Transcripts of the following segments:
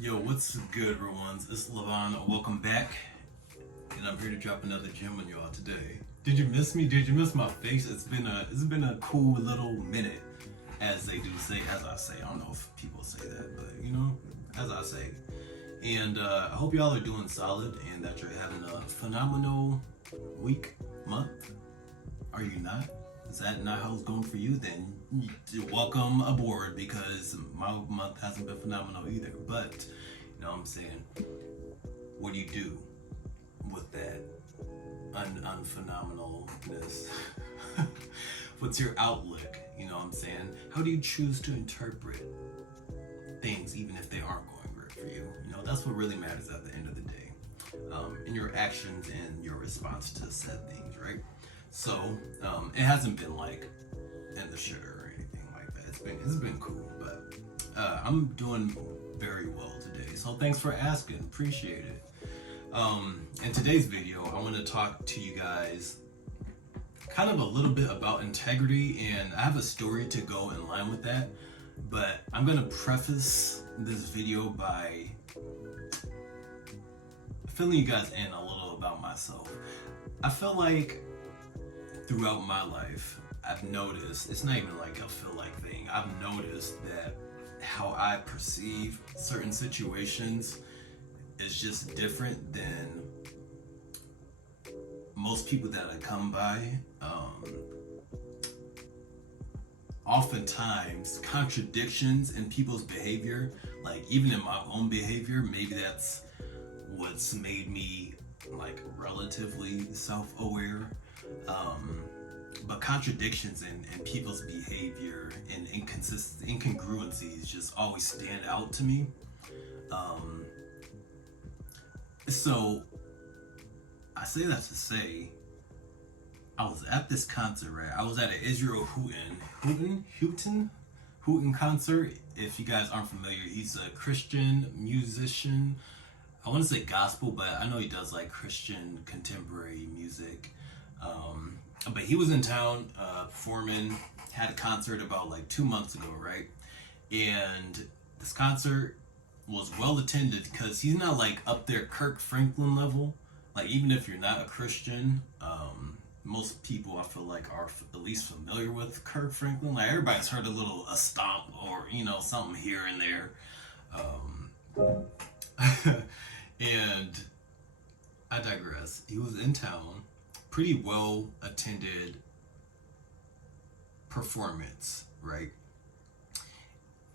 Yo, what's good, everyone? It's Levon. Welcome back, and I'm here to drop another gem on y'all today. Did you miss me? Did you miss my face? It's been a cool little minute, as they do say, as I say. I don't know if people say that, but as I say. And I hope y'all are doing solid, and that you're having a phenomenal week, month. Are you not? Is that not how it's going for you? Then welcome aboard, because my month hasn't been phenomenal either. But you know what I'm saying? What do you do with that unphenomenalness? What's your outlook? You know what I'm saying? How do you choose to interpret things, even if they aren't going great for you? You know, that's what really matters at the end of the day. In your actions and your response to said things, right? So it hasn't been like in the shitter or anything like that. It's been cool, but I'm doing very well today. So thanks for asking. Appreciate it. In today's video, I want to talk to you guys kind of a little bit about integrity, and I have a story to go in line with that. But I'm gonna preface this video by filling you guys in a little about myself. I feel like throughout my life, I've noticed, it's not even like a feel like thing, I've noticed that how I perceive certain situations is just different than most people that I come by. Oftentimes, contradictions in people's behavior, like even in my own behavior, maybe that's what's made me like relatively self-aware. But contradictions in people's behavior and incongruencies just always stand out to me. So I say that to say, I was at this concert, right? I was at an Israel Houghton concert. If you guys aren't familiar, he's a Christian musician. I want to say gospel, but I know he does like Christian contemporary music. But he was in town performing, had a concert about like 2 months ago, right? And this concert was well attended because he's not like up there Kirk Franklin level. Like, even if you're not a Christian, most people I feel like are at least familiar with Kirk Franklin. Like, everybody's heard a stomp or something here and there. And I digress. He was in town, pretty well attended performance, right?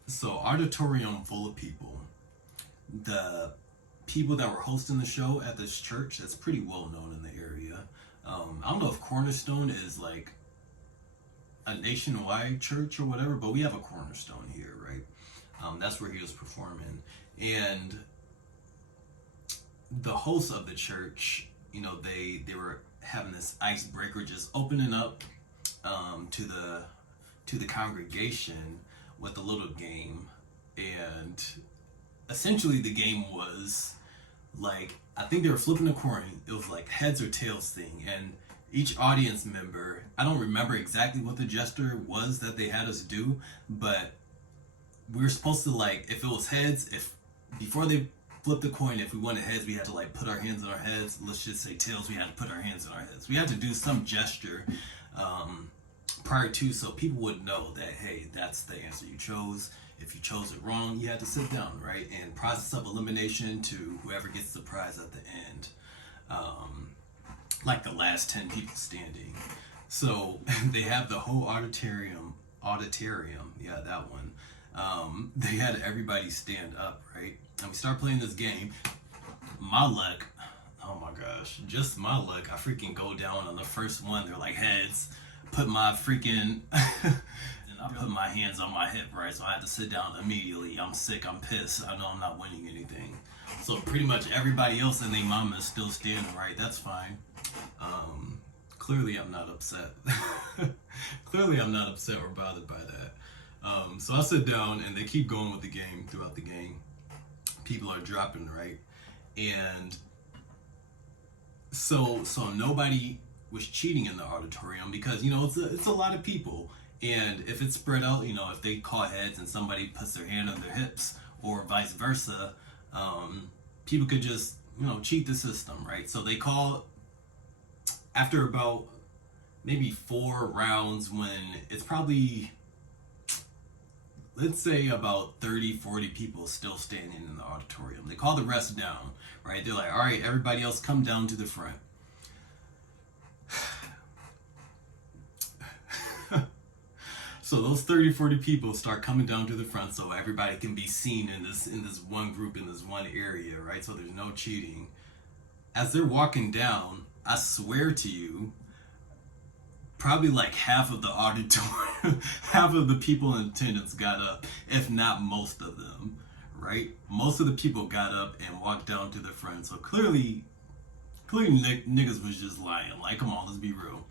So auditorium full of people. The people that were hosting the show at this church that's pretty well known in the area. I don't know if Cornerstone is like a nationwide church or whatever, but we have a Cornerstone here, right? That's where he was performing. And the hosts of the church, they were having this icebreaker, just opening up to the congregation with a little game. And essentially the game was like, I think they were flipping a coin. It was like heads or tails thing, and each audience member, I don't remember exactly what the gesture was that they had us do, but we were supposed to, like, if it was heads, if before they flipped the coin, if we wanted heads, we had to like put our hands on our heads. Let's just say tails, we had to put our hands on our heads. We had to do some gesture prior to, so people would know that, hey, that's the answer you chose. If you chose it wrong, you had to sit down, right? And process of elimination to whoever gets the prize at the end. Like the last 10 people standing. So they have the whole auditorium, yeah, that one. They had everybody stand up, right? And we start playing this game. My luck, oh my gosh, just my luck. I freaking go down on the first one. They're like heads. Put my freaking, and I put my hands on my hip, right? So I had to sit down immediately. I'm sick, I'm pissed. I know I'm not winning anything. So pretty much everybody else and their mama is still standing, right? That's fine. Clearly I'm not upset. Clearly I'm not upset or bothered by that. So I sit down and they keep going with the game throughout the game. People are dropping, right? And so nobody was cheating in the auditorium because, it's a lot of people. And if it's spread out, if they call heads and somebody puts their hand on their hips or vice versa, People could just, cheat the system, right? So they call after about maybe 4 rounds, when it's probably, let's say, about 30, 40 people still standing in the auditorium. They call the rest down, right? They're like, all right, everybody else come down to the front. So those 30, 40 people start coming down to the front so everybody can be seen in this one group, in this one area, right? So there's no cheating. As they're walking down, I swear to you, probably like half of the auditorium, half of the people in attendance got up, if not most of them, right? Most of the people got up and walked down to the front. So clearly niggas was just lying. Like, come on, let's be real.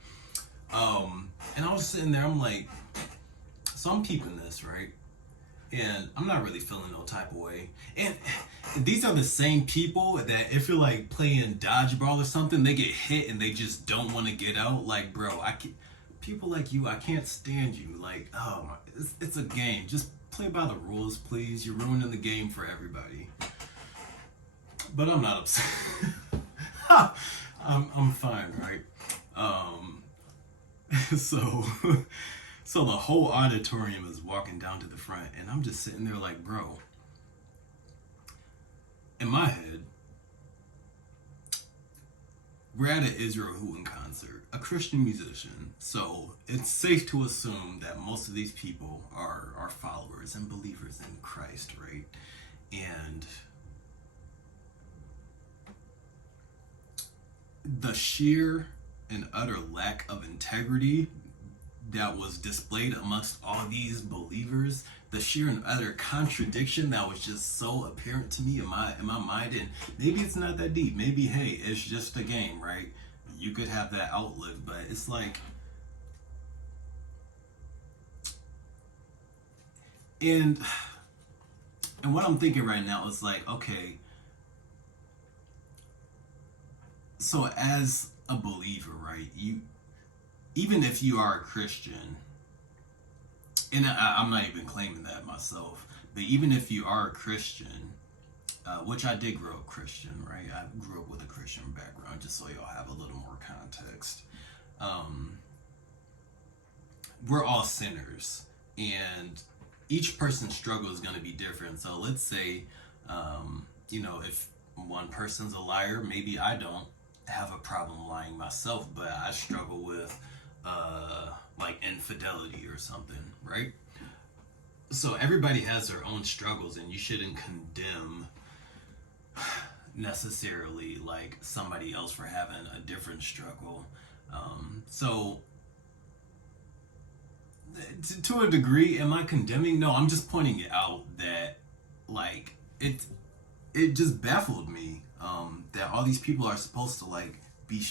And I was sitting there, I'm like, so I'm peeping this, right? And I'm not really feeling no type of way. And these are the same people that if you're like playing dodgeball or something, they get hit and they just don't want to get out. Like, bro, people like you, I can't stand you. Like, oh, it's a game. Just play by the rules, please. You're ruining the game for everybody. But I'm not upset. I'm fine, right? So the whole auditorium is walking down to the front, and I'm just sitting there like, bro, in my head, we're at an Israel Houghton concert, a Christian musician, so it's safe to assume that most of these people are followers and believers in Christ, right? And the sheer and utter lack of integrity that was displayed amongst all these believers, the sheer and utter contradiction that was just so apparent to me in my mind. And maybe it's not that deep. Maybe, hey, it's just a game, right? You could have that outlook, but it's like, and what I'm thinking right now is like, okay, so as a believer, right, even if you are a Christian, and I'm not even claiming that myself, but even if you are a Christian, which I did grow up Christian, right? I grew up with a Christian background, just so y'all have a little more context. We're all sinners, and each person's struggle is going to be different. So let's say, if one person's a liar, maybe I don't have a problem lying myself, but I struggle with like infidelity or something, right? So everybody has their own struggles, and you shouldn't condemn necessarily like somebody else for having a different struggle. So to a degree, am I condemning? No, I'm just pointing it out that like it just baffled me that all these people are supposed to like be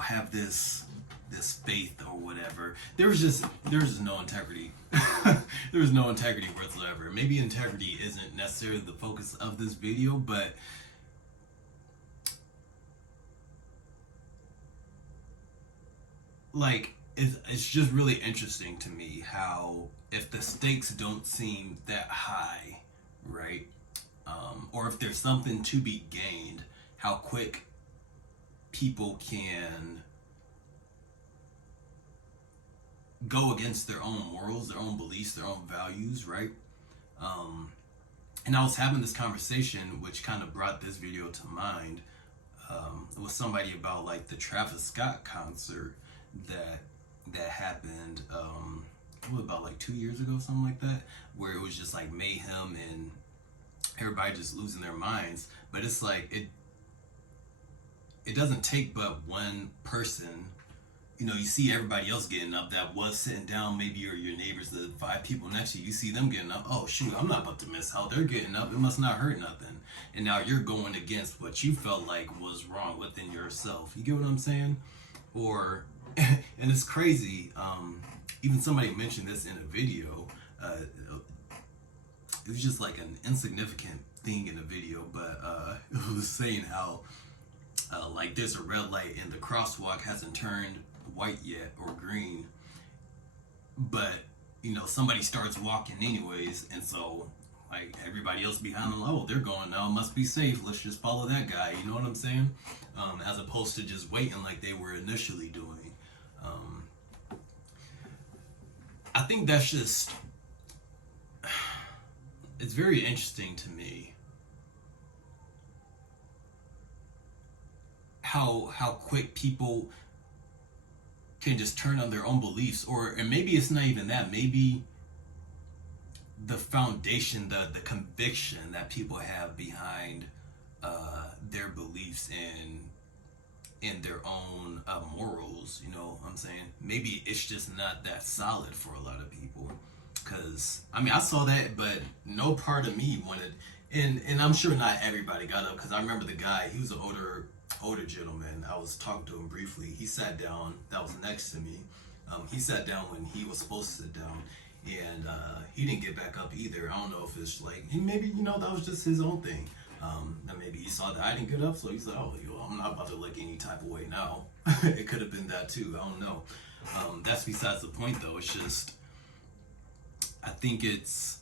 have this faith or whatever. There was just no integrity. There was no integrity whatsoever. Maybe integrity isn't necessarily the focus of this video, but like it's just really interesting to me how if the stakes don't seem that high, right? Or if there's something to be gained, how quick people can go against their own morals, their own beliefs, their own values, right? And I was having this conversation, which kind of brought this video to mind, with somebody about like the Travis Scott concert that happened, about like 2 years ago, something like that, where it was just like mayhem and everybody just losing their minds. But it's like it doesn't take but one person. You see everybody else getting up that was sitting down, maybe your neighbors, the 5 people next to you, you see them getting up. Oh shoot, I'm not about to miss out. They're getting up. It must not hurt nothing. And now you're going against what you felt like was wrong within yourself. You get what I'm saying? Or, and it's crazy. Even somebody mentioned this in a video. It was just like an insignificant thing in a video, but it was saying how like there's a red light and the crosswalk hasn't turned white yet or green, but somebody starts walking anyways, and so Like everybody else behind them, oh, they're going now, must be safe. Let's just follow that guy. You know what I'm saying? As opposed to just waiting like they were initially doing. Um, I think that's just, it's very interesting to me how quick people can just turn on their own beliefs, or and maybe it's not even that. Maybe the foundation, the conviction that people have behind their beliefs in their own morals. You know what I'm saying? Maybe it's just not that solid for a lot of people. Because I mean, I saw that, but no part of me wanted. And I'm sure not everybody got up, because I remember the guy. He was an older gentleman. I was talking to him briefly. He sat down. That was next to me. He sat down when he was supposed to sit down, and he didn't get back up either. I don't know if it's like maybe that was just his own thing. And maybe he saw that I didn't get up, so he said, "Oh, I'm not about to look any type of way now." It could have been that too. I don't know. That's besides the point, though. It's just I think it's.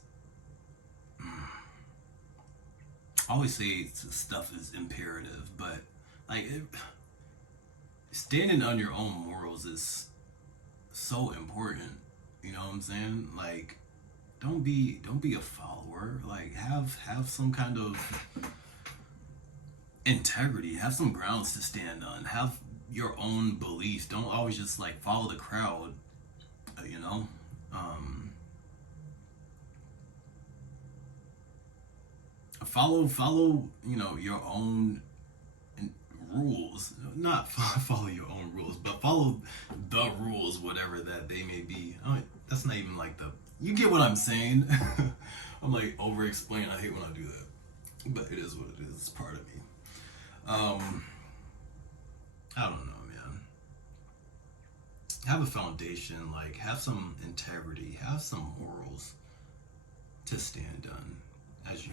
I always say stuff is imperative, but like standing on your own morals is so important. You know what I'm saying? Like, don't be a follower. Like, have some kind of integrity. Have some grounds to stand on. Have your own beliefs. Don't always just like follow the crowd. You know. Follow your own rules. Not follow your own rules, but follow the rules, whatever that they may be. That's not even like you get what I'm saying. I'm like over explaining. I hate when I do that, but it is what it is. It's part of me. I don't know, man. Have a foundation. Like, have some integrity. Have some morals to stand on as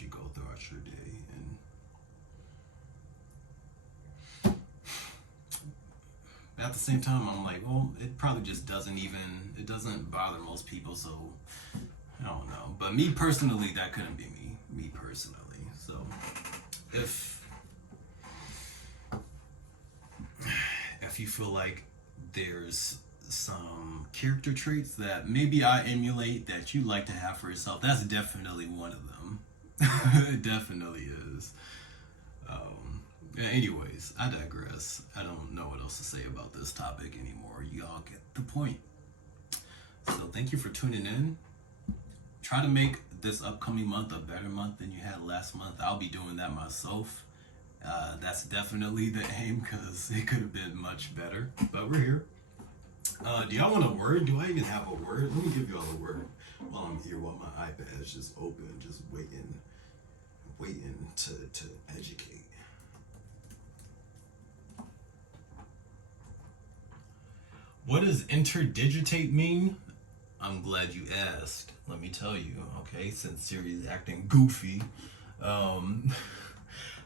you go throughout your day. And at the same time, I'm like, well, it probably just it doesn't bother most people, so I don't know. But me personally, that couldn't be me personally. So if you feel like there's some character traits that maybe I emulate that you like to have for yourself, that's definitely one of them. It definitely is. Anyways, I digress. I don't know what else to say about this topic anymore. You all get the point. So thank you for tuning in. Try to make this upcoming month a better month than you had last month. I'll be doing that myself. That's definitely the aim, because it could have been much better, but we're here. Do y'all want a word? Do I even have a word? Let me give y'all a word while I'm here, while my iPad is just open, just waiting to educate. What does interdigitate mean? I'm glad you asked. Let me tell you, okay, since Siri is acting goofy.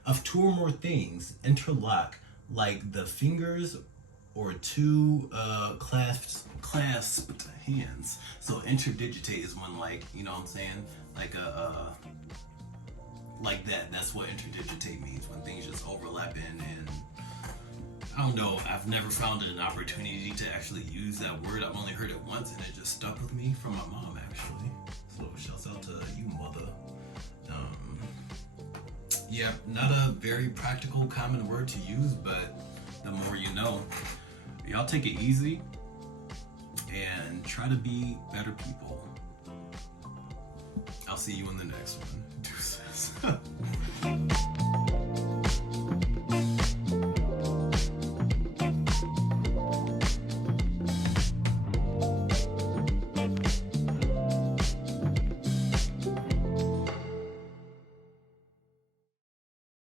Of two or more things interlock, like the fingers or two clasped hands. So interdigitate is when, like, you know what I'm saying, like like that. That's what interdigitate means, when things just overlapping. And I don't know, I've never found an opportunity to actually use that word. I've only heard it once, and it just stuck with me from my mom, actually. So shouts out to you, mother. Yeah, not a very practical, common word to use, but the more you know. Y'all take it easy and try to be better people. I'll see you in the next one. Deuces.